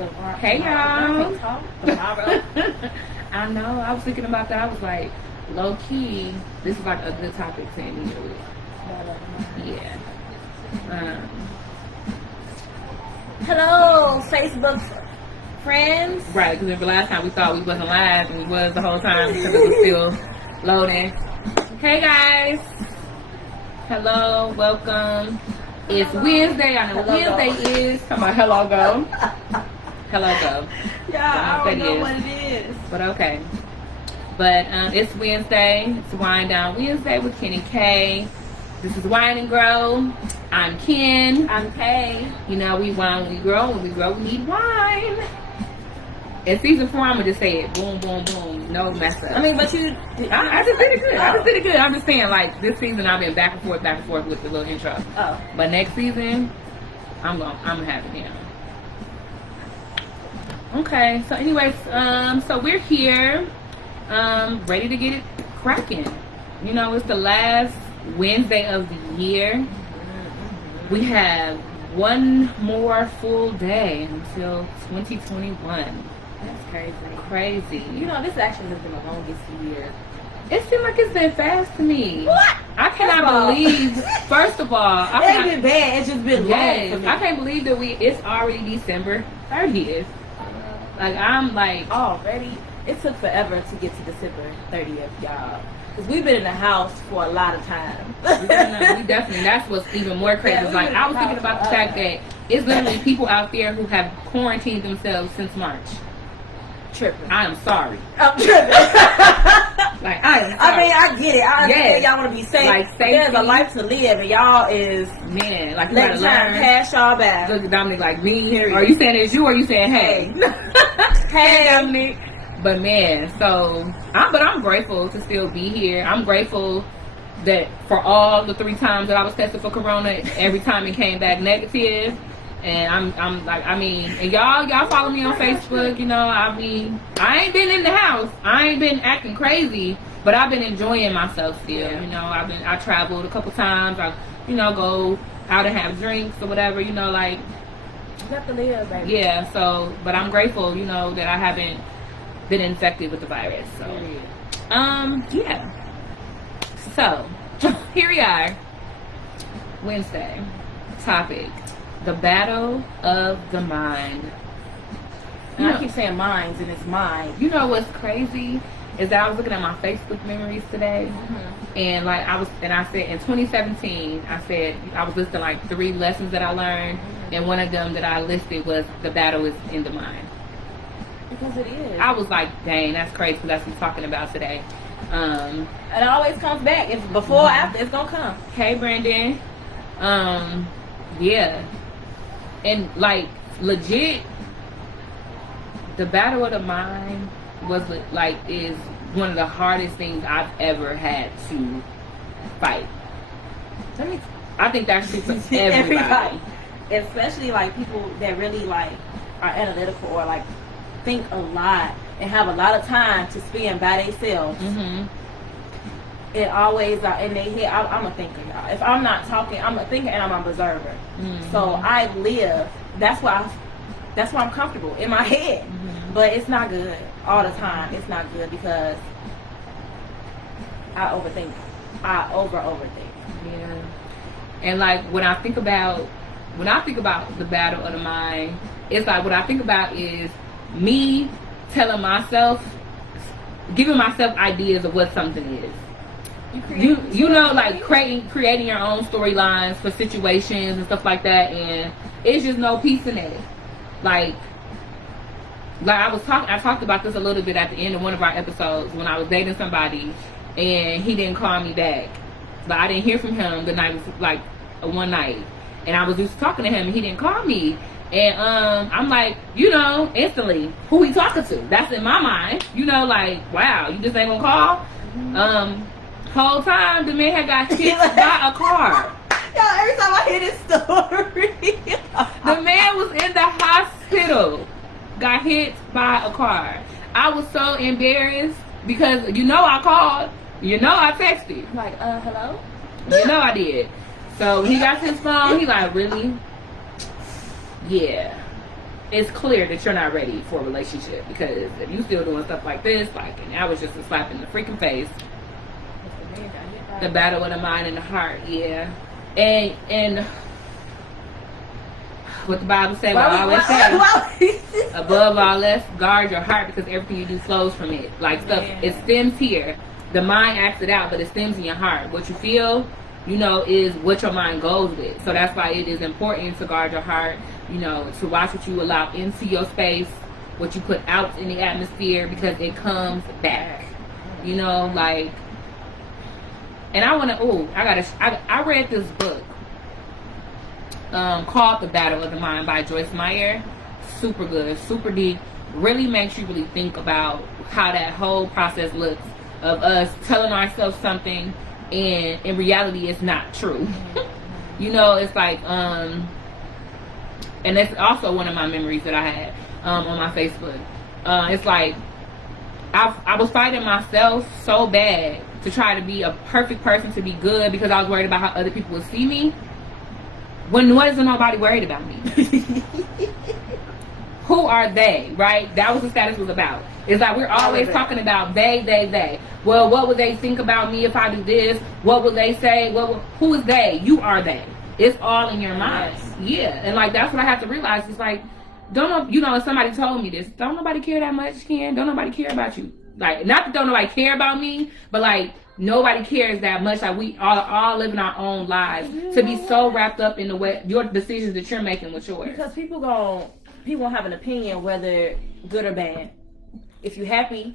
Hey y'all. I know. I was thinking about that. I was like, low key, this is like a good topic to end the year with. Yeah. Hello, Facebook friends. Right, because the last time we thought we wasn't live, and we was the whole time because it was still loading. Hey guys. Hello, welcome. It's Wednesday. I know Wednesday is. Come on, hello go. Hello go. Yeah, I don't know what it is. But okay. But it's Wednesday. It's Wine Down Wednesday with Kenny K. This is Wine&Grow. I'm Ken. I'm Kay. You know, we wine, we grow. When we grow, we need wine. In season 4, I'm going to just say it. Boom, boom, boom. No mess up. I mean, but you... I just did it good. I just did it good. I'm just saying, like, this season I've been back and forth with the little intro. Oh. But next season, I'm gonna have it, you know. Okay, so anyways, so we're here, ready to get it cracking. You know, it's the last Wednesday of the year. We have one more full day until 2021. That's crazy. Crazy. You know, this actually has been the longest year. It seems like it's been fast to me. What? I cannot believe. First of all, it ain't been bad. It's just been long for me. I can't believe that it's already December 30th. Like, I'm like... Already? It took forever to get to December 30th, y'all. Because we've been in the house for a lot of time. we definitely, that's what's even more crazy. Yeah, like, I was thinking about the fact that it's literally people out there who have quarantined themselves since March. Tripping. I am sorry. I'm tripping. Like, I am sorry. I mean, I get it. I understand y'all want to be safe. Like, safety. There's a life to live, and y'all is... Man, like, you let gotta time learn. pass y'all back. Look at Dominic like, me? Are you saying it's you or are you saying hey? Hey, Dominic. But man, so I'm grateful to still be here. I'm grateful that for all the 3 times that I was tested for corona, every time it came back negative. And I'm like, I mean, and y'all follow me on Facebook, you know. I mean, I ain't been in the house. I ain't been acting crazy, but I've been enjoying myself still. You know, I traveled a couple times. I, you know, go out and have drinks or whatever, you know, like. You have to live, baby. Yeah, so, but I'm grateful, you know, that I haven't been infected with the virus. So, yeah. So, here we are. Wednesday. Topic. The battle of the mind. And I keep saying minds, and it's mine. You know what's crazy is that I was looking at my Facebook memories today, and like I said in 2017, I was listing like 3 lessons that I learned, and one of them that I listed was the battle is in the mind. Because it is. I was like, dang, that's crazy. Because that's what we're talking about today. It always comes back. If before or after, it's gonna come. Hey, Brandon. Yeah. And like legit, the battle of the mind is one of the hardest things I've ever had to fight. I think that's true for everybody. Especially like people that really like are analytical or like think a lot and have a lot of time to spend by themselves. It always in their head. I'm a thinker, y'all. If I'm not talking, I'm a thinker and I'm an observer. So I live. That's why I'm comfortable in my head. But it's not good all the time. It's not good because I overthink. I overthink. Yeah. And like when I think about the battle of the mind, it's like what I think about is me telling myself, giving myself ideas of what something is. You know, like creating your own storylines for situations and stuff like that, and it's just no peace in it. Like I talked about this a little bit at the end of one of our episodes when I was dating somebody and he didn't call me back. But I didn't hear from him the night, like one night, and I was just talking to him and he didn't call me. And I'm like, you know, instantly, who he talking to? That's in my mind. You know, like, wow, you just ain't gonna call? Whole time the man had got hit by a car. Y'all, every time I hear this story, the man was in the hospital, got hit by a car. I was so embarrassed because you know I called, you know I texted. Like, hello? You know I did. So he got his phone. He like, really? Yeah. it's clear that you're not ready for a relationship, because if you still doing stuff like this, like, and that was just a slap in the freaking face. The battle of the mind and the heart, yeah. And what the Bible says, I always say, above all else, guard your heart, because everything you do flows from it. Like stuff, it stems here. The mind acts it out, but it stems in your heart. What you feel, you know, is what your mind goes with. So that's why it is important to guard your heart, you know, to watch what you allow into your space, what you put out in the atmosphere, because it comes back. You know, like, and I want to, I read this book called The Battle of the Mind by Joyce Meyer. Super good, super deep. Really makes you really think about how that whole process looks of us telling ourselves something and in reality it's not true. You know, it's like and that's also one of my memories that I had on my Facebook. It's like I was fighting myself so bad to try to be a perfect person, to be good, because I was worried about how other people would see me, when wasn't nobody worried about me. Who are they, right? That was the status was about. It's like we're always talking about they. Well, what would they think about me if I do this? What would they say? Who is they? You are they. It's all in your mind. Yeah, and like that's what I have to realize. It's like, if somebody told me this, don't nobody care that much, Ken. Don't nobody care about you. Like, not that don't nobody care about me, but like nobody cares that much. Like we all living our own lives to be so wrapped up in the way your decisions that you're making with yours. Because people won't have an opinion whether good or bad. If you're happy,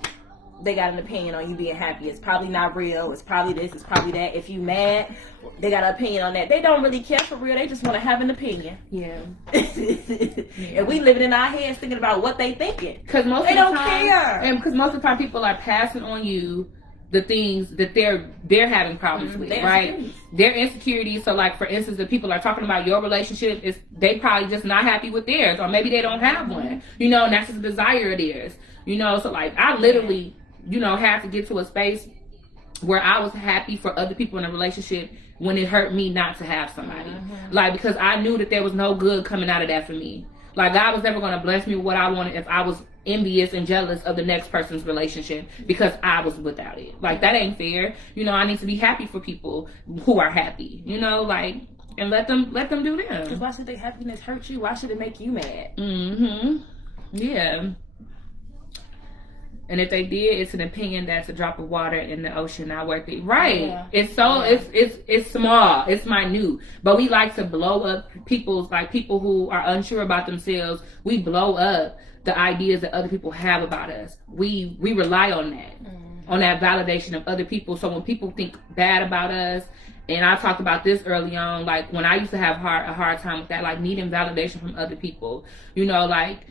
they got an opinion on you being happy. It's probably not real. It's probably this. It's probably that. If you mad, they got an opinion on that. They don't really care for real. They just want to have an opinion. Yeah. And we living in our heads thinking about what they thinking. Because most they of the don't time, care. And because most of the time people are passing on you the things that they're having problems with, right? Their insecurities. So like, for instance, if people are talking about your relationship, they probably just not happy with theirs, or maybe they don't have one, you know, and that's just a desire of theirs, you know. So like, I literally, you know, had to get to a space where I was happy for other people in a relationship when it hurt me not to have somebody. Like, because I knew that there was no good coming out of that for me. Like, God was never going to bless me with what I wanted if I was envious and jealous of the next person's relationship because I was without it. Like, that ain't fair. You know, I need to be happy for people who are happy, you know, like, and let them do them. Because why should their happiness hurt you? Why should it make you mad? Yeah. And if they did, it's an opinion that's a drop of water in the ocean, not worth it. Right. Yeah. It's so, it's small. It's minute. But we like to blow up people who are unsure about themselves. We blow up the ideas that other people have about us. We rely on that, on that validation of other people. So when people think bad about us, and I talked about this early on, like when I used to have a hard time with that, like needing validation from other people, you know, like,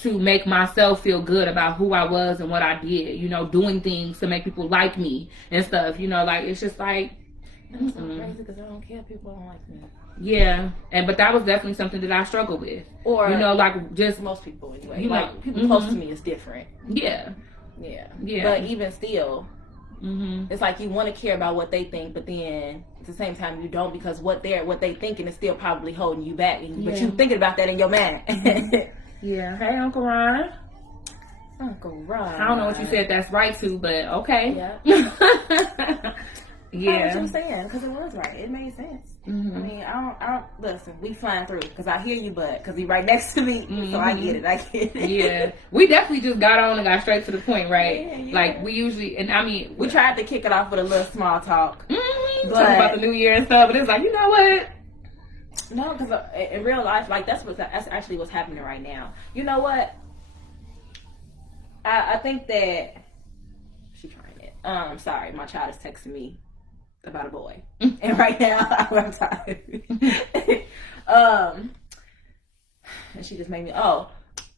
to make myself feel good about who I was and what I did, you know, doing things to make people like me and stuff, you know, like, it's just like, I'm so crazy because I don't care if people don't like me. Yeah, but that was definitely something that I struggled with. Or, you know, like, just most people anyway. Like, people close to me is different. Yeah. But even still, it's like you want to care about what they think, but then at the same time you don't, because what they thinking is still probably holding you back. But you thinking about that in your mind. Yeah. Hey, Uncle Ron. Uncle Ron. I don't know what you said that's right to, but okay. Yeah. Yeah. What you saying? Because it was right. It made sense. I mean, I don't listen. We flying through because I hear you, but because he right next to me, so I get it. Yeah. We definitely just got on and got straight to the point, right? Yeah. Like we usually, and I mean, we tried to kick it off with a little small talk, talking about the new year and stuff, but it's like, you know what? No, because in real life, like that's actually what's happening right now. You know what? I think that she's trying it. Sorry, my child is texting me about a boy, and right now I'm tired. And she just made me, oh,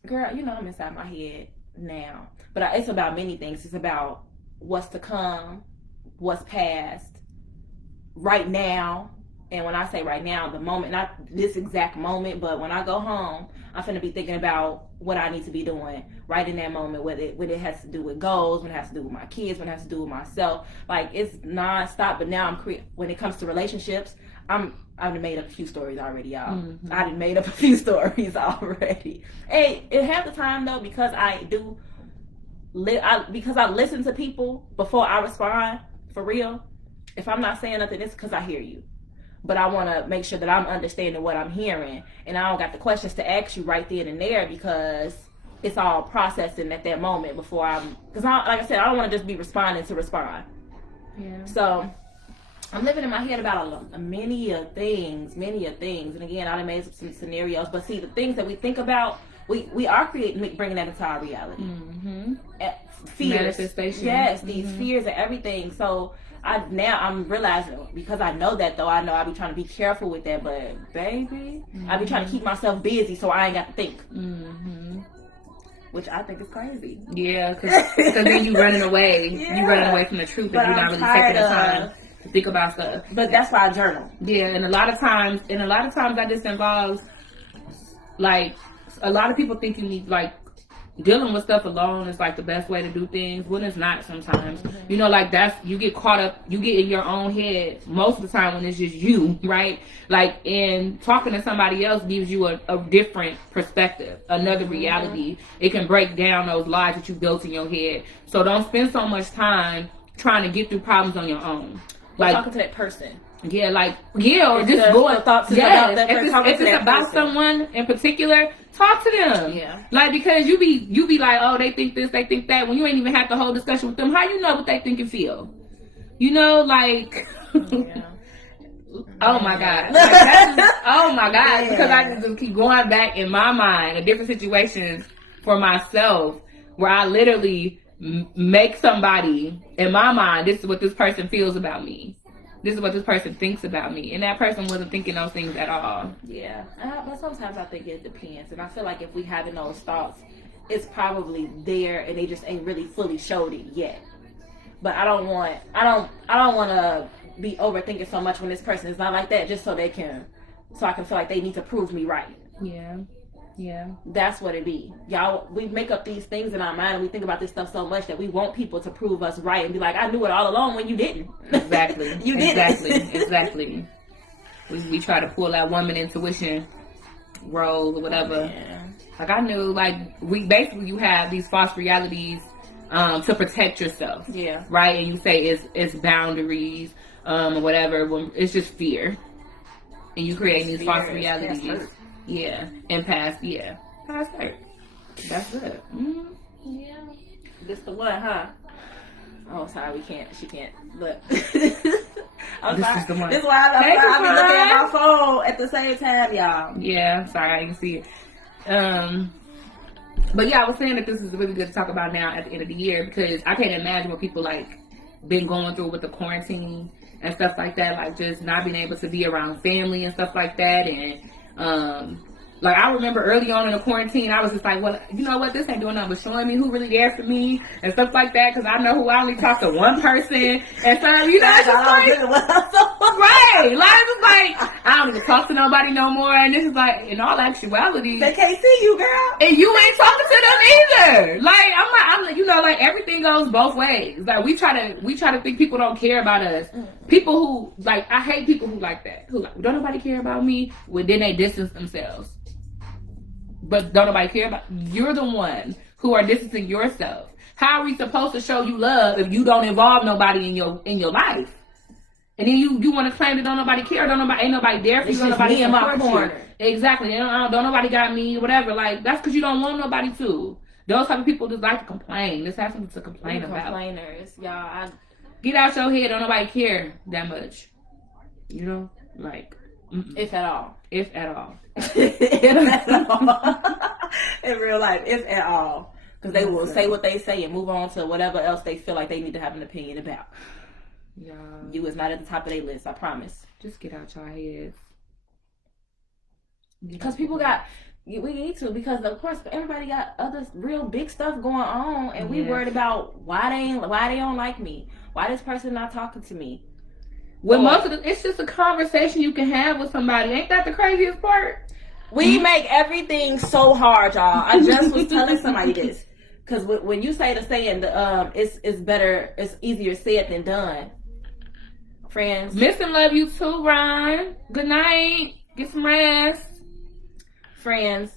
girl, you know I'm inside my head now. But it's about many things. It's about what's to come, what's past, right now. And when I say right now, the moment, not this exact moment, but when I go home, I'm finna be thinking about what I need to be doing right in that moment, whether it has to do with goals, when it has to do with my kids, when it has to do with myself. Like, it's non-stop. But now when it comes to relationships, I've made up a few stories already, y'all. Mm-hmm. I done made up a few stories already. Hey, it half the time though, because I listen to people before I respond, for real. If I'm not saying nothing, it's because I hear you. But I want to make sure that I'm understanding what I'm hearing, and I don't got the questions to ask you right then and there, because it's all processing at that moment before because like I said, I don't want to just be responding to respond. Yeah. So I'm living in my head about many a things, and again, I done made some scenarios. But see, the things that we think about, we are bringing that into our reality. Mm-hmm. Fears, manifestation. Yes, these fears and everything. So I'm realizing, because I know that though, I know I be trying to be careful with that, but baby, I be trying to keep myself busy so I ain't got to think. Mm-hmm. Which I think is crazy. Yeah, because then you running away. Yeah. You running away from the truth, and you're not really taking the time to think about stuff. But that's why I journal. Yeah, and a lot of times that just involves, like, a lot of people think you need, like, dealing with stuff alone is like the best way to do things, when it's not sometimes. Mm-hmm. You know, like, you get caught up, you get in your own head most of the time when it's just you, right? Like, and talking to somebody else gives you a different perspective, another reality. It can break down those lies that you built in your head. So don't spend so much time trying to get through problems on your own. Like, talking to that person. Yeah, or just going thoughts about that person. If it's about someone in particular, talk to them. Yeah. Like, because you be like, oh, they think this, they think that, when you ain't even have the whole discussion with them. How you know what they think and feel? You know, like, yeah. Oh my God. Oh my God. Yeah. Because I just keep going back in my mind in different situations for myself where I literally make somebody, in my mind, this is what this person feels about me. This is what this person thinks about me. And that person wasn't thinking those things at all. Yeah. But sometimes I think it depends. And I feel like if we having those thoughts, it's probably there and they just ain't really fully showed it yet. But I don't want to be overthinking so much when this person is not like that, just so I can feel like they need to prove me right. Yeah. Yeah. That's what it be. Y'all, we make up these things in our mind and we think about this stuff so much that we want people to prove us right and be like, I knew it all along, when you didn't. Exactly. You didn't. Exactly. We try to pull that woman intuition role or whatever. Yeah. Like, I knew, like, you have these false realities to protect yourself. Yeah. Right? And you say it's boundaries or whatever, when it's just fear. And you create these false realities. Yeah, and past hurt. That's it. Mm-hmm. Yeah. This the one, huh? Oh, sorry, she can't. But I'm sorry. Is the one. This is why I be looking at my phone at the same time, y'all. Yeah, sorry, I can see it. But yeah, I was saying that this is really good to talk about now at the end of the year, because I can't imagine what people like been going through with the quarantine and stuff like that, like just not being able to be around family and stuff like that, and like, I remember early on in the quarantine, I was just like, well, you know what, this ain't doing nothing but showing me who really there for me and stuff like that, because I know who I only talk to one person, and so, you know, it's just like, right, like, it's like, I don't even talk to nobody no more, and this is like, in all actuality, they can't see you, girl, and you ain't talking to them either. Like, I'm you know, like, everything goes both ways. Like, we try to think people don't care about us. People who, like, I hate people who like that, who like, don't nobody care about me, well, then they distance themselves. But don't nobody care about you're the one who are distancing yourself. How are we supposed to show you love if you don't involve nobody in your life? And then you want to claim that don't nobody care, ain't nobody there for you, don't nobody in my corner. Exactly. Don't nobody got me, whatever. Like, that's because you don't want nobody to. Those type of people just like to complain. Just have something to complain about. Complainers, y'all. Get out your head. Don't nobody care that much. You know, like. If at all. If at all. If at all. In real life, if at all. Because they will say what they say and move on to whatever else they feel like they need to have an opinion about. Yeah. You is not at the top of their list, I promise. Just get out your heads. Because people we need to, because of course everybody got other real big stuff going on, and we worried about why they don't like me. Why this person not talking to me? Well, most of it's just a conversation you can have with somebody. Ain't that the craziest part? We make everything so hard, y'all. I just was telling somebody this, because when you say the saying, it's easier said than done. Friends. Miss and love you too, Ron. Good night. Get some rest. Friends,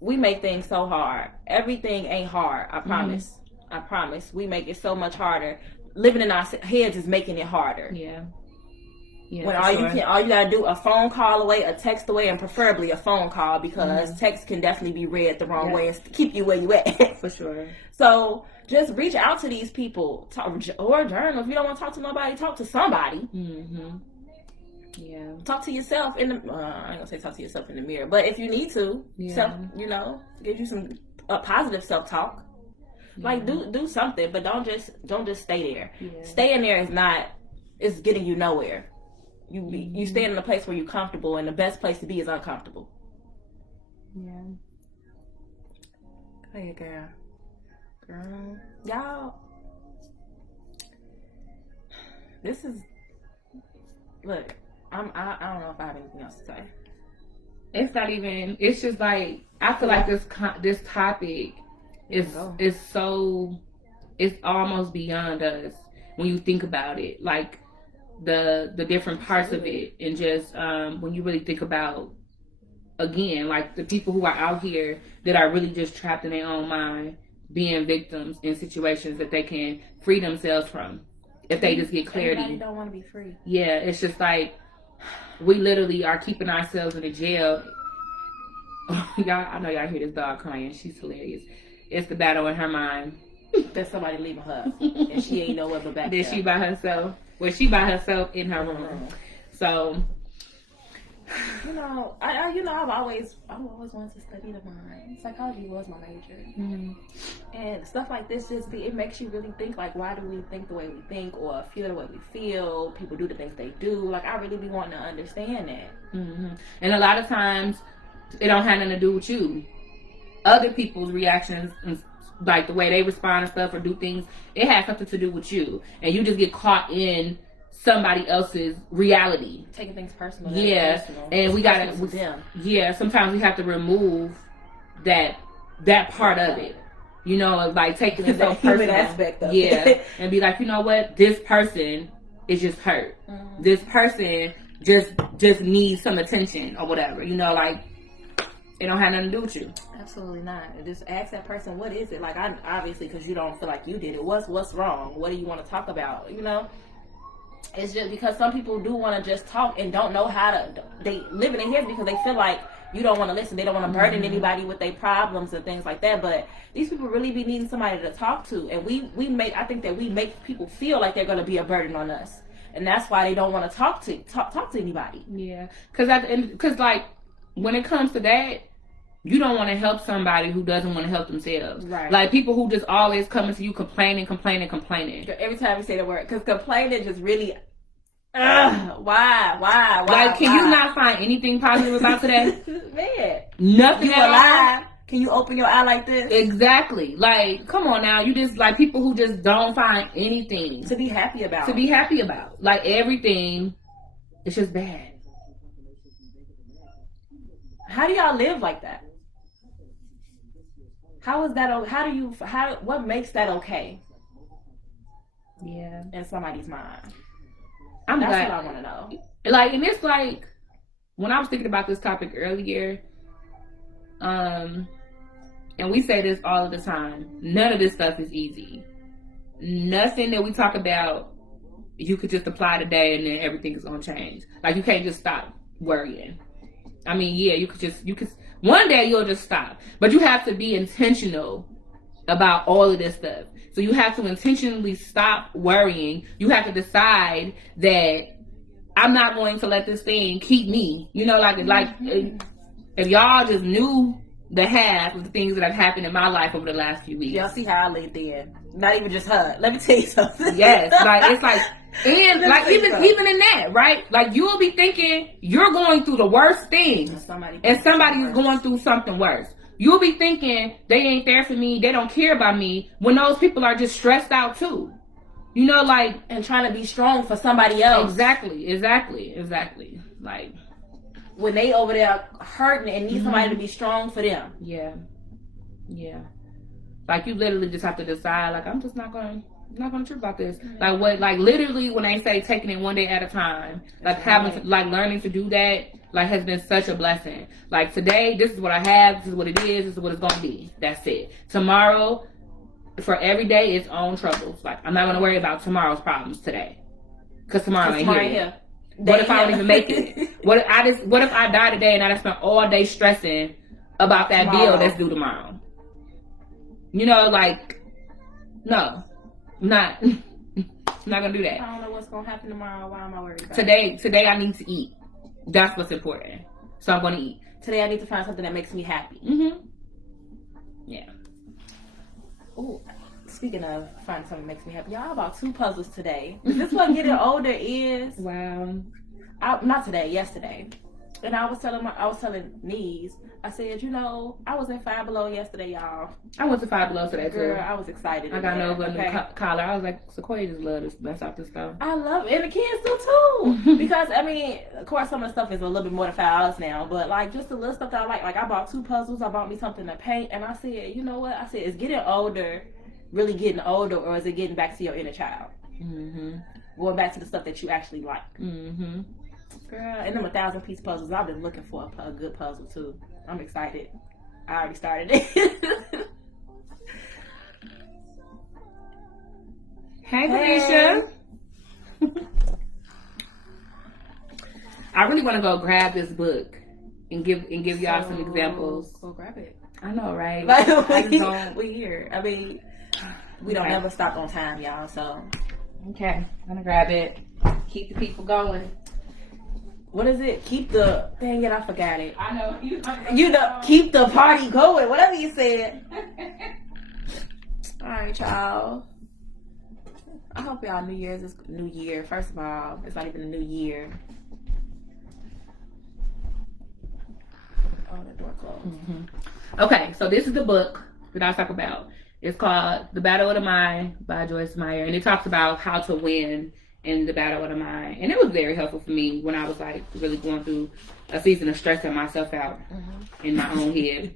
we make things so hard. Everything ain't hard. I promise. I promise. We make it so much harder. Living in our heads is making it harder. Yeah. Yeah, when all you gotta do a phone call away, a text away, and preferably a phone call, because text can definitely be read the wrong way and keep you where you at. For sure. So just reach out to these people, or journal. If you don't want to talk to nobody, talk to somebody. Yeah. Talk to yourself in the. I ain't gonna say talk to yourself in the mirror, but if you need to, give you some positive self talk. Like do something, but don't just stay there. Yeah. Staying there is getting you nowhere. You stay in a place where you're comfortable, and the best place to be is uncomfortable. Yeah. Go ahead, girl, y'all. This is look. I don't know if I have anything else to say. It's not even. It's just like I feel like this topic is so. It's almost beyond us when you think about it. Like the different parts of it, and just when you really think about, again, like the people who are out here that are really just trapped in their own mind, being victims in situations that they can free themselves from if they just get clarity. Everybody don't want to be free. Yeah, it's just like we literally are keeping ourselves in a jail. Y'all, I know y'all hear this dog crying. She's hilarious. It's the battle in her mind. There's somebody leaving her, and she ain't nowhere but back there. She by herself. Well, she by herself in her room. So, I've always wanted to study the mind. Psychology was my major, and stuff like this it makes you really think. Like, why do we think the way we think, or feel the way we feel? People do the things they do. Like, I really be wanting to understand that. And a lot of times, it don't have nothing to do with you. Other people's reactions, like the way they respond and stuff or do things, it has something to do with you, and you just get caught in somebody else's reality, taking things personal. And we gotta sometimes we have to remove that part of it, like taking it so personal aspect of it. And be like, you know what, this person is just hurt. This person just needs some attention or whatever, like it don't have nothing to do with you. Absolutely not. Just ask that person, what is it? Like, I obviously, because you don't feel like you did it. What's wrong? What do you want to talk about? It's just because some people do want to just talk and don't know how to. They live in their heads because they feel like you don't want to listen. They don't want to burden anybody with their problems and things like that. But these people really be needing somebody to talk to, and I think that we make people feel like they're going to be a burden on us, and that's why they don't want to talk to anybody. Yeah, because like when it comes to that, you don't want to help somebody who doesn't want to help themselves. Right. Like people who just always coming to you complaining. Every time you say the word, because complaining just really, why? Like, can you not find anything positive about today? Man. Nothing you at alive? all? Can you open your eye like this? Exactly. Like, come on now. You just, like, people who just don't find anything to be happy about. Like, everything is just bad. How do y'all live like that? How is that? What makes that okay? Yeah. In somebody's mind. That's what I want to know. Like, and it's like, when I was thinking about this topic earlier, and we say this all of the time, none of this stuff is easy. Nothing that we talk about, you could just apply today and then everything is going to change. Like, you can't just stop worrying. I mean, yeah, you could, one day you'll just stop. But you have to be intentional about all of this stuff. So you have to intentionally stop worrying. You have to decide that I'm not going to let this thing keep me. If y'all just knew the half of the things that have happened in my life over the last few weeks. Y'all see how I laid there. Not even just her. Let me tell you something. Yes, like it's like, and like even in that, right? Like you'll be thinking you're going through the worst thing, and somebody is going through something worse. You'll be thinking they ain't there for me, they don't care about me, when those people are just stressed out too. And trying to be strong for somebody else. Exactly. Like when they over there hurting and need somebody to be strong for them. Yeah. Like you literally just have to decide, like, I'm just not going I'm not gonna trip about this. Like what? Like literally, when they say taking it one day at a time, like having to, like learning to do that, like has been such a blessing. Like today, this is what I have. This is what it is. This is what it's gonna be. That's it. Tomorrow, for every day, its own troubles. Like I'm not gonna worry about tomorrow's problems today, because tomorrow ain't here. What if I don't even make it? What if I die today and I just spent all day stressing about that bill that's due tomorrow? You know, like no. I'm not gonna do that. I don't know what's gonna happen tomorrow. Why am I worried about Today I need to eat. That's what's important. So I'm gonna eat. Today I need to find something that makes me happy. Yeah. Ooh, speaking of finding something that makes me happy, y'all, I bought 2 puzzles today. This what getting older is. Wow. Not today, yesterday. And I was telling Niece, I said, you know, I was in Five Below yesterday, y'all. I went to Five Below today too. Girl, I was excited. I got no new collar. I was like, Sequoia just love this mess out this stuff. I love it, and the kids do too. Because I mean, of course, some of the stuff is a little bit more than $5 now, but like just the little stuff that I like. Like I bought 2 puzzles. I bought me something to paint, and I said, you know what? I said, it's getting older, really getting older, or is it getting back to your inner child? Going back to the stuff that you actually like. Girl, and them 1,000-piece puzzles. I've been looking for a good puzzle too. I'm excited. I already started it. Hey, Felicia. I really want to go grab this book and give y'all some examples. Go grab it. I know, right? We here. I mean, we don't ever stop on time, y'all. So okay, I'm gonna grab it. Keep the people going. What is it? Keep the dang it, I forgot it. I know you know, keep the party going. Whatever you said. All right, y'all. I hope y'all New Year's is New Year. First of all, it's not even a new year. Oh, the door closed. Okay, so this is the book that I talk about. It's called The Battle of the Mind by Joyce Meyer, and it talks about how to win in the battle of the mind. And it was very helpful for me when I was like really going through a season of stressing myself out in my own head.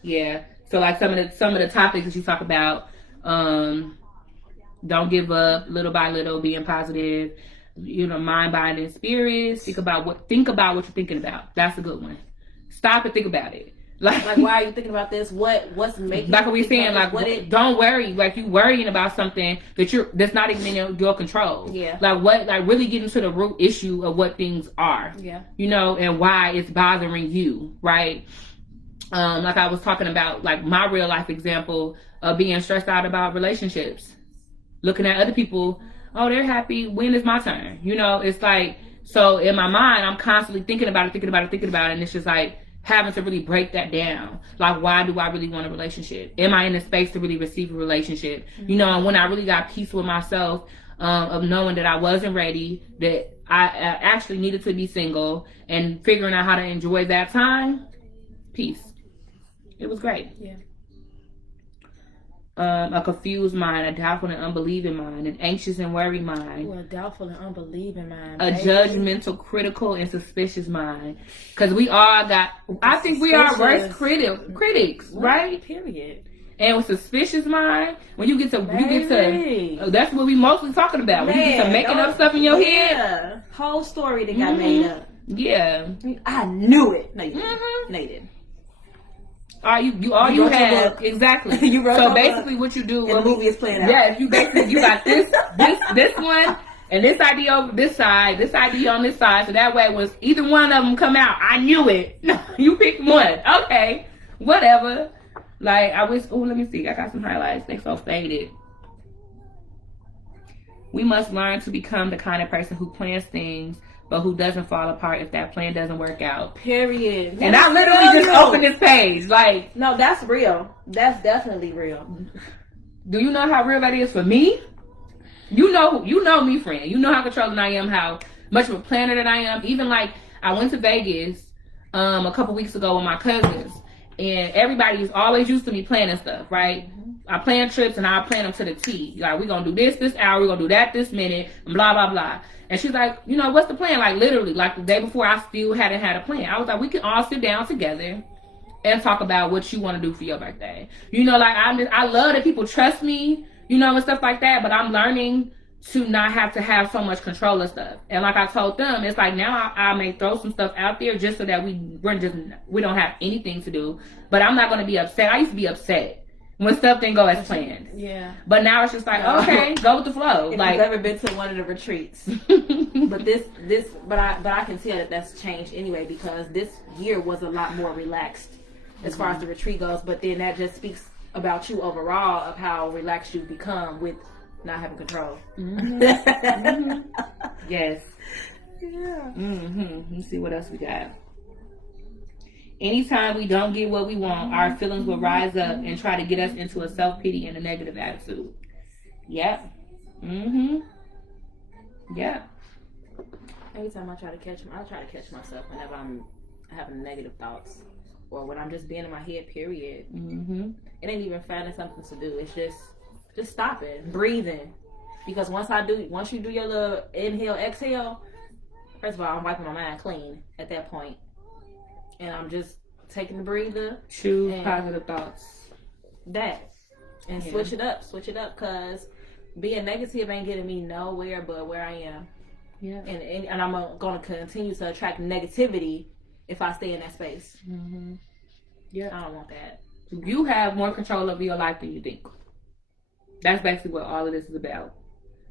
Yeah. So like some of the topics that you talk about, don't give up, little by little, being positive, you know, mind, body, and spirit. Think about what you're thinking about. That's a good one. Stop and think about it. Like why are you thinking about this? What's making like what we saying? Like don't worry. Like you worrying about something that's not even in your control. Yeah. Like really getting to the root issue of what things are. Yeah. You know, and why it's bothering you, right? Like I was talking about, like my real life example of being stressed out about relationships, looking at other people. Oh, they're happy. When is my turn? You know, it's like so in my mind, I'm constantly thinking about it, and it's just like having to really break that down. Like, why do I really want a relationship? Am I in a space to really receive a relationship? You know, and when I really got peace with myself, of knowing that I wasn't ready, that I actually needed to be single, and figuring out how to enjoy that time, peace. It was great. Yeah. A confused mind, a doubtful and unbelieving mind, an anxious and worried mind. Ooh, a doubtful and unbelieving mind. A judgmental, critical, and suspicious mind. Because we all got, I think we are worst critics, right? Period. And with suspicious mind, when you get to, that's what we mostly talking about. When you get to making up stuff in your head. Whole story that got made up. Yeah. I knew it. No, you didn't. No, you didn't. You have exactly. So basically, what you do, and the movie is playing out. Yeah, you got this one, and this idea over this side, this idea on this side. So that way, when either one of them come out, I knew it. You picked one. Okay, whatever. Like I wish. Oh, let me see. I got some highlights. They so faded. We must learn to become the kind of person who plans things, but who doesn't fall apart if that plan doesn't work out. Period. And I literally just opened this page. Like, no, that's real. That's definitely real. Do you know how real that is for me? You know me, friend. You know how controlling I am, how much of a planner that I am. Even like I went to Vegas a couple weeks ago with my cousins, and everybody is always used to me planning stuff, right? I plan trips and I plan them to the T. Like, we're gonna do this hour, we're gonna do that this minute, and blah blah blah. And she's like, you know, what's the plan? Like literally, like the day before, I still hadn't had a plan. I was like, we can all sit down together and talk about what you want to do for your birthday. You know, like I love that people trust me. you know, and stuff like that. But I'm learning to not have to have so much control of stuff. And like I told them, it's like now I may throw some stuff out there just so that we don't have anything to do. But I'm not going to be upset. I used to be upset when stuff didn't go as planned. Yeah. But now it's just like, okay, go with the flow. If like, you've ever been to one of the retreats, but I can tell that that's changed anyway, because this year was a lot more relaxed as far as the retreat goes. But then that just speaks about you overall of how relaxed you've become with not having control. Yes. Yeah. Let's see what else we got. Anytime we don't get what we want, our feelings will rise up and try to get us into a self-pity and a negative attitude. Yep. Yep. Every time I try to catch myself whenever I'm having negative thoughts, or when I'm just being in my head, period. It ain't even finding something to do. It's just stopping, breathing. Because once you do your little inhale, exhale, first of all, I'm wiping my mind clean at that point. And I'm just taking the breather. Choose positive thoughts. And switch it up, because being negative ain't getting me nowhere but where I am. Yeah. And I'm going to continue to attract negativity if I stay in that space. Yeah. I don't want that. You have more control over your life than you think. That's basically what all of this is about.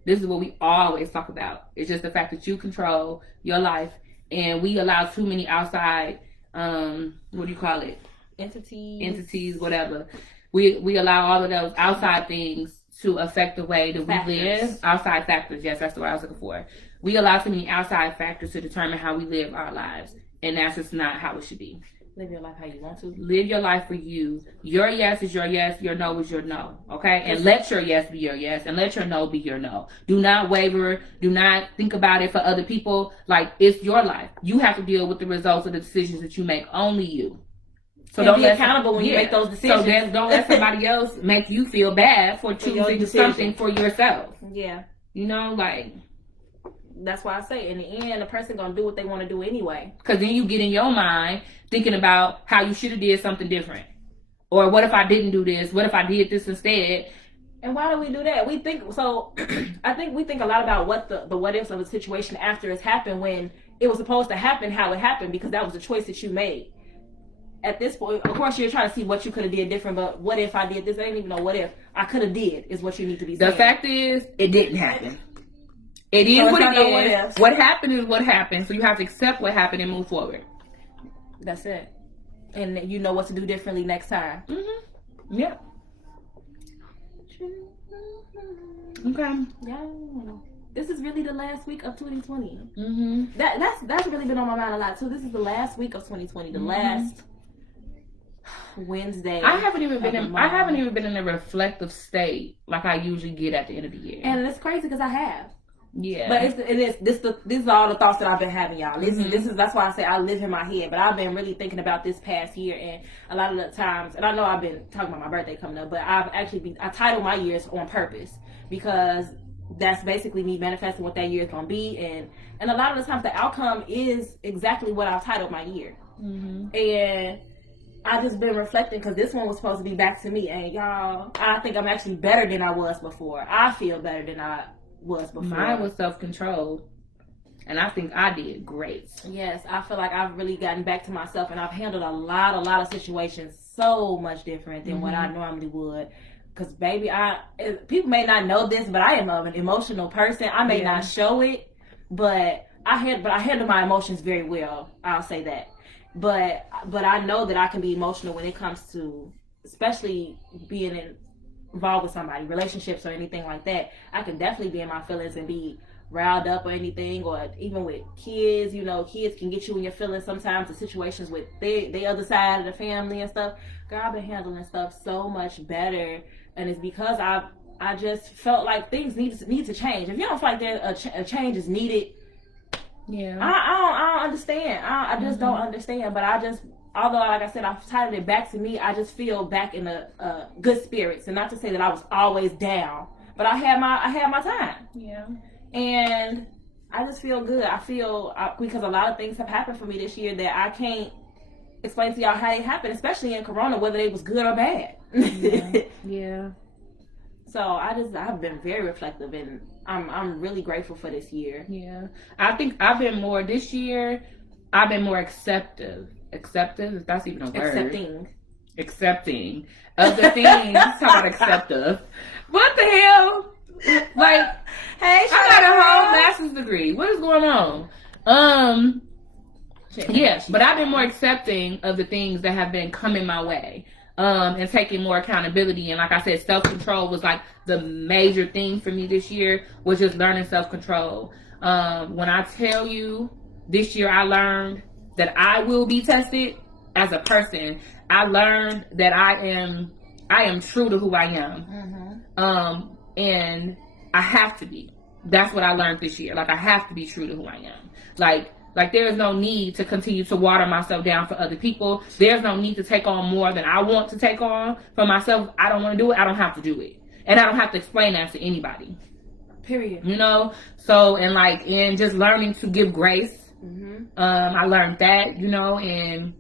This is what we always talk about. It's just the fact that you control your life, and we allow too many outside, what do you call it? Entities, whatever. We allow all of those outside things to affect the way that we live. Outside factors, yes, that's the word I was looking for. We allow too many outside factors to determine how we live our lives, and that's just not how it should be. Live your life how you want to. Live your life for you. Your yes is your yes. Your no is your no. Okay? And let your yes be your yes. And let your no be your no. Do not waver. Do not think about it for other people. Like, it's your life. You have to deal with the results of the decisions that you make. Only you. So don't be accountable when you make those decisions. So then don't let somebody else make you feel bad for choosing something for yourself. Yeah. You know, like... That's why I say, in the end, the person gonna do what they want to do anyway. Because then you get in your mind thinking about how you should have did something different, or what if I didn't do this? What if I did this instead? And why do we do that? We think so. I think we think a lot about what the what ifs of a situation after it's happened, when it was supposed to happen how it happened, because that was a choice that you made. At this point, of course, you're trying to see what you could have did different. But what if I did this? I didn't even know what if I could have did is what you need to be saying. The fact is, it didn't happen. It is what it is. What happened is what happened. So you have to accept what happened and move forward. That's it. And you know what to do differently next time. Yeah. Okay. Yeah. This is really the last week of 2020. That's really been on my mind a lot too. This is the last week of 2020. The last Wednesday. I haven't even been in a reflective state like I usually get at the end of the year. And it's crazy because I have. Yeah, but this is all the thoughts that I've been having, y'all. This is that's why I say I live in my head. But I've been really thinking about this past year, and a lot of the times, and I know I've been talking about my birthday coming up, but I title my years on purpose, because that's basically me manifesting what that year is gonna be, and a lot of the times the outcome is exactly what I've titled my year, and I just been reflecting, because this one was supposed to be back to me, and y'all, I think I'm actually better than I was before. I feel better than I was before. Mine was self-control, and I think I did great. Yes, I feel like I've really gotten back to myself, and I've handled a lot of situations so much different than what I normally would. Because baby, people may not know this, but I am an emotional person. I may not show it, but I handle my emotions very well. I'll say that. But I know that I can be emotional when it comes to, especially being involved with somebody, relationships or anything like that. I can definitely be in my feelings and be riled up or anything, or even with kids. You know, kids can get you in your feelings sometimes. The situations with the other side of the family and stuff. Girl, I've been handling stuff so much better, and it's because I just felt like things need to change. If you don't feel like a change is needed, I don't understand. I just don't understand. But although, like I said, I've titled it back to me, I just feel back in the good spirits. And not to say that I was always down, but I had my time. Yeah. And I just feel good. I feel, because a lot of things have happened for me this year that I can't explain to y'all how they happened, especially in Corona, whether it was good or bad. Yeah. So I've been very reflective, and I'm really grateful for this year. Yeah, I think I've been more this year. I've been more acceptive, if that's even a word. Accepting of the things. Talk about acceptive. What the hell? Like, hey, I got a whole master's degree. What is going on? Yeah, but I've been more accepting of the things that have been coming my way. And taking more accountability. And like I said, self-control was like the major thing for me this year, was just learning self-control. When I tell you this year I learned that I will be tested as a person. I learned that I am true to who I am. And I have to be. That's what I learned this year. Like, I have to be true to who I am. Like there is no need to continue to water myself down for other people. There's no need to take on more than I want to take on for myself. I don't want to do it. I don't have to do it. And I don't have to explain that to anybody. Period. You know? So, and just learning to give grace. I learned that, and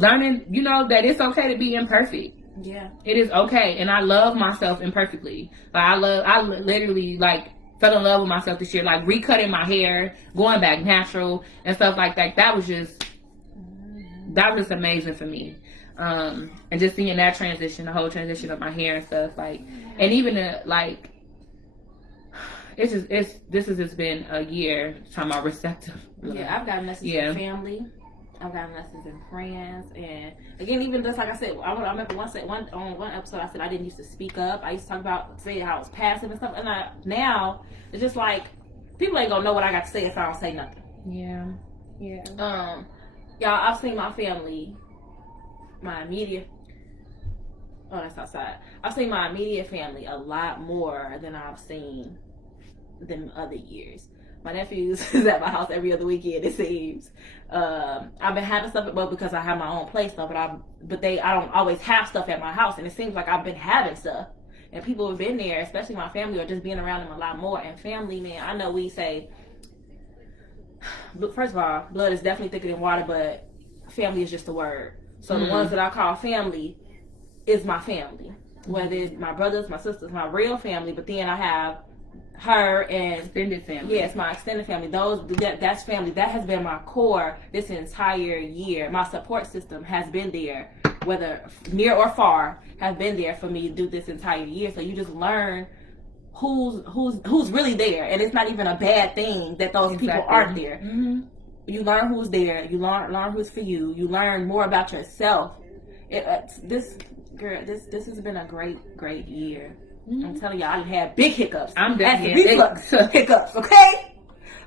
learning, that it's okay to be imperfect. Yeah. It is okay. And I love myself imperfectly. I literally, fell in love with myself this year, recutting my hair, going back natural and stuff like that. That was just amazing for me. And just seeing that transition, the whole transition of my hair and stuff, and even this has just been a year talking about receptive. Yeah, I've got messages from family. I've got lessons in friends, and again, even just like I said, I remember on one episode I said I didn't used to speak up. I used to talk about saying how I was passive and stuff, and now it's just like people ain't gonna know what I got to say if I don't say nothing. Yeah. Y'all, I've seen my family, my immediate. Oh, that's outside. I've seen my immediate family a lot more than I've seen them other years. My nephews is at my house every other weekend, it seems. I've been having stuff, but because I have my own place now, but I don't always have stuff at my house, and it seems like I've been having stuff. And people have been there, especially my family, or just being around them a lot more. And family, man, I know we say, first of all, blood is definitely thicker than water, but family is just a word. So the ones that I call family is my family. Whether it's my brothers, my sisters, my real family, but then I have her and extended family. Yes, my extended family. That's family. That has been my core this entire year. My support system has been there, whether near or far, has been there for me to do this entire year. So you just learn who's really there, and it's not even a bad thing that those people aren't there. You learn who's there. You learn who's for you. You learn more about yourself. This has been a great year. I'm telling y'all, I done had big hiccups. I'm definitely reflux hiccups, okay?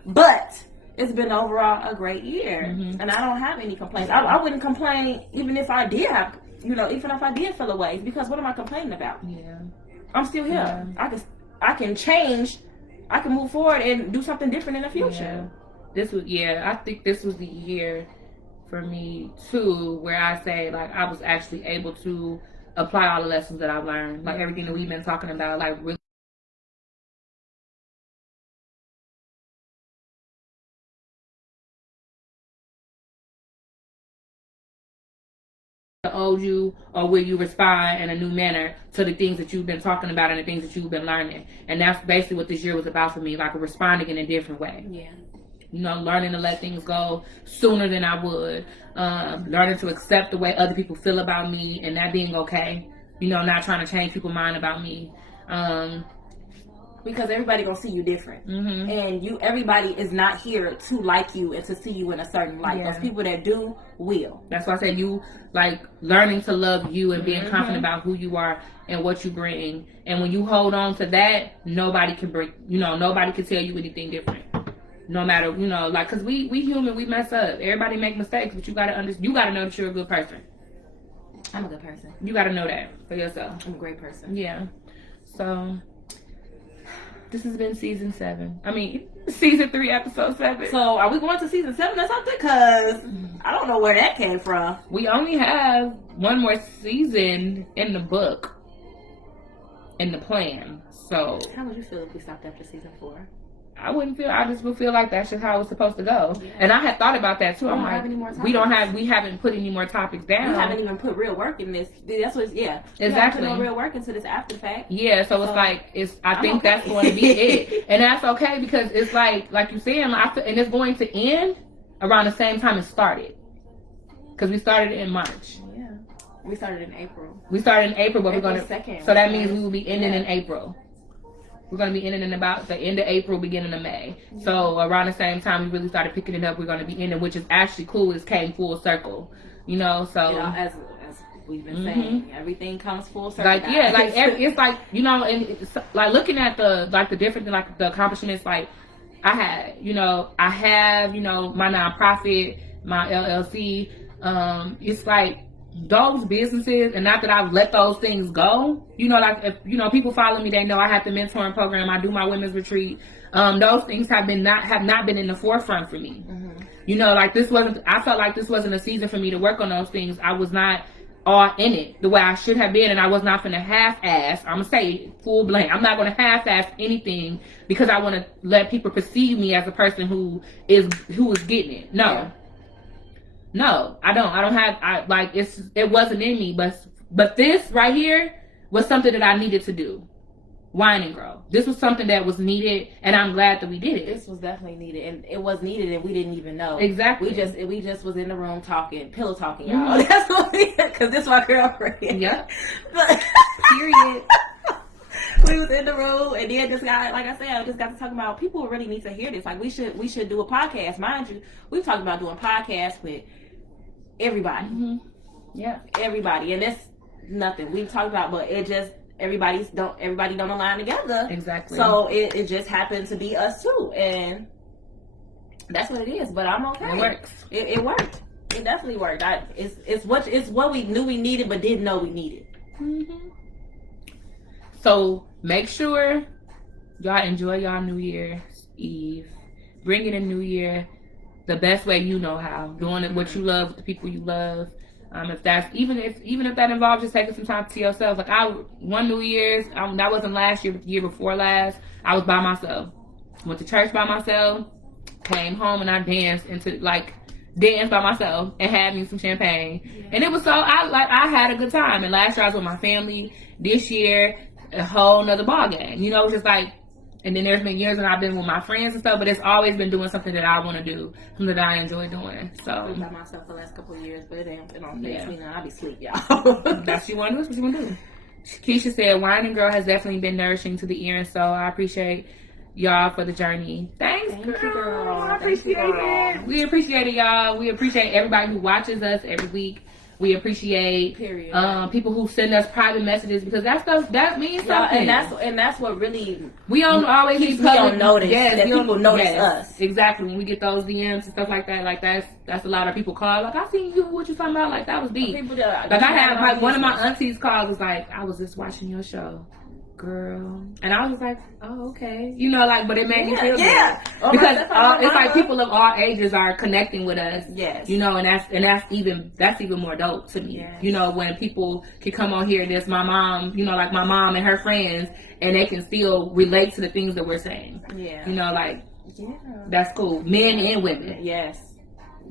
But it's been overall a great year, and I don't have any complaints. I wouldn't complain even if I did have, even if I did feel away, because what am I complaining about? Yeah, I'm still here. Yeah. I can change. I can move forward and do something different in the future. I think this was the year for me too, where I say I was actually able to apply all the lessons that I've learned, everything that we've been talking about, really owed you, or will you respond in a new manner to the things that you've been talking about and the things that you've been learning. And that's basically what this year was about for me, responding in a different way. Yeah. Learning to let things go sooner than I would, learning to accept the way other people feel about me and that being okay. Not trying to change people's mind about me. Because everybody gonna see you different. And everybody is not here to like you and to see you in a certain light. Those people that do will. That's why I said you learning to love you and being confident about who you are and what you bring. And when you hold on to that, nobody can nobody can tell you anything different. No matter, because we human, we mess up. Everybody make mistakes, but you gotta know that you're a good person. I'm a good person. You gotta know that for yourself. I'm a great person. Yeah. So this has been season 7. Season 3, episode 7. So are we going to season 7 or something? Because I don't know where that came from. We only have one more season in the book, in the plan. So how would you feel if we stopped after season 4? I just would feel like that's just how it's supposed to go. Yeah. And I had thought about that too. I'm like, we haven't put any more topics down. We haven't even put real work in this. That's what, exactly. We haven't put no real work into this after the fact. Yeah, so it's like, I think that's going to be it. And that's okay because it's like you're saying, and it's going to end around the same time it started. Because we started in March. Yeah. We started in April. But we're going to, so that means we will be ending in April. We're going to be ending in about the end of April, beginning of May. Yeah. So around the same time we really started picking it up, we're going to be ending, which is actually cool. It came full circle, so. As we've been saying, everything comes full circle. It's like, and it's like looking at the different, like the accomplishments, like I have, my nonprofit, my LLC, it's like, those businesses, and not that I've let those things go, like if people follow me, they know I have the mentoring program, I do my women's retreat. Those things have not been in the forefront for me. I felt like this wasn't a season for me to work on those things. I was not all in it the way I should have been, and I was not gonna half-ass. I'm gonna say full blame. I'm not gonna half-ass anything because I want to let people perceive me as a person who is getting it. No. Yeah. No, I don't. It wasn't in me, but this right here was something that I needed to do. Wine&Grow. This was something that was needed, and I'm glad that we did it. This was definitely needed, and it was needed, and we didn't even know. Exactly. We just was in the room pillow talking, y'all. Mm-hmm. That's what because this is my girlfriend. Yep. Period. We was in the room, and then just got, like I said, I just got to talk about people really need to hear this. Like we should do a podcast, mind you. We've talked about doing podcasts with everybody. Mm-hmm. Yeah, everybody, and it's nothing we've talked about, but it just everybody don't align together. Exactly. So it just happened to be us too, and that's what it is. But I'm okay. It works. It worked. It definitely worked. It's what we knew we needed, but didn't know we needed. Mm-hmm. So make sure y'all enjoy y'all New Year's Eve. Bring in a new year the best way you know how. Doing it what you love with the people you love. If that's even if that involves just taking some time to yourself. Like one New Year's, that wasn't last year, but the year before last, I was by myself. Went to church by myself. Came home and I danced by myself and had me some champagne. Yeah. And it was I had a good time. And last year I was with my family. This year, a whole nother ball game. Just like, and then there's been years when I've been with my friends and stuff, but it's always been doing something that I want to do, something that I enjoy doing. So I've been by myself the last couple of years, but it don't phase me now. I be asleep, y'all. That's what you want to do. That's what you want to do. Keisha said, Wine&Grow has definitely been nourishing to the ear, and so I appreciate y'all for the journey. Thank you, girl. I appreciate it. We appreciate it, y'all. We appreciate everybody who watches us every week. We appreciate people who send us private messages because that means something. And that's what really we don't always keeps me on notice. Yes, that people notice us. Exactly. When we get those DMs and stuff like that, like that's a lot of people call. Like, I seen you. What you talking about? Like, that was deep. I had one of my aunties calls was like, I was just watching your show, girl, and I was just like, oh, okay, but it made me feel good because it's like people of all ages are connecting with us. Yes, and that's even more dope to me. Yes. When people can come on here, there's my mom, like my mom and her friends, and they can still relate to the things that we're saying. Yeah, that's cool. Men and women. Yes.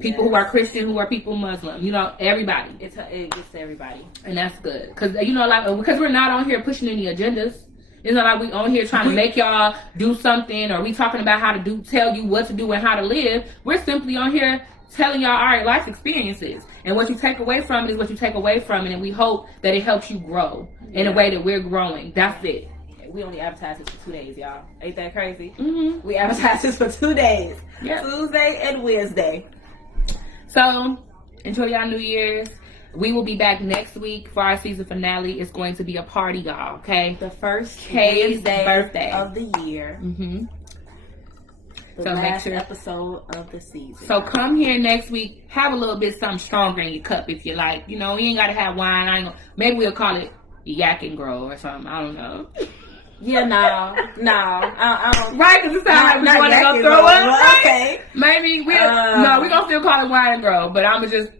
People who are Christian, who are people Muslim, everybody. It gets to everybody, and that's good because because we're not on here pushing any agendas. It's not like we on here trying to make y'all do something, or we talking about how to tell you what to do and how to live. We're simply on here telling y'all our life experiences, and what you take away from it is what you take away from it, and we hope that it helps you grow in a way that we're growing. That's it. We only advertise this for 2 days, y'all. Ain't that crazy? Mm-hmm. We advertise this for 2 days, yep. Tuesday and Wednesday. So, enjoy y'all New Year's. We will be back next week for our season finale. It's going to be a party, y'all, okay? The first Kay's birthday of the year. Mm-hmm. The last episode of the season. So come here next week. Have a little bit something stronger in your cup if you like. You ain't got to have wine. Maybe we'll call it Yak&Grow or something. I don't know. Yeah, no. I don't. Right, because it sounds like we want to go throw up. Right? Okay. Maybe we're gonna still call it Wine&Grow, but I'm just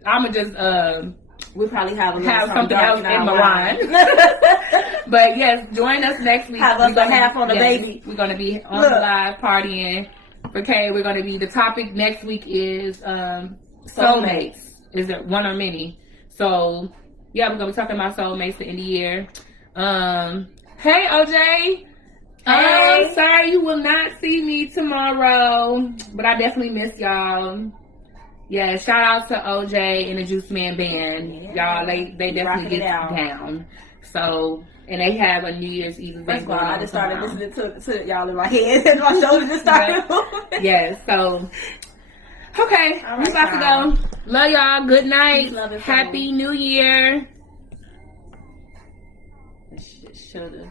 we'll probably have something else in my wine. But yes, join us next week. Have us a half on the baby. We're gonna be on the live partying. Okay, we're gonna be, the topic next week is soulmates. Is it one or many? So yeah, we're gonna be talking about soulmates the end of the year. Hey OJ. Hey. Sorry you will not see me tomorrow, but I definitely miss y'all. Yeah, shout out to OJ and the Juice Man Band. Yeah. Y'all, they definitely get down. So, and they have a New Year's Eve event. First of all, I just started listening to y'all in my head, and my shoulders just started moving. Yes, so okay, we about to go. Love y'all. Good night. Happy New Year. Shoulda.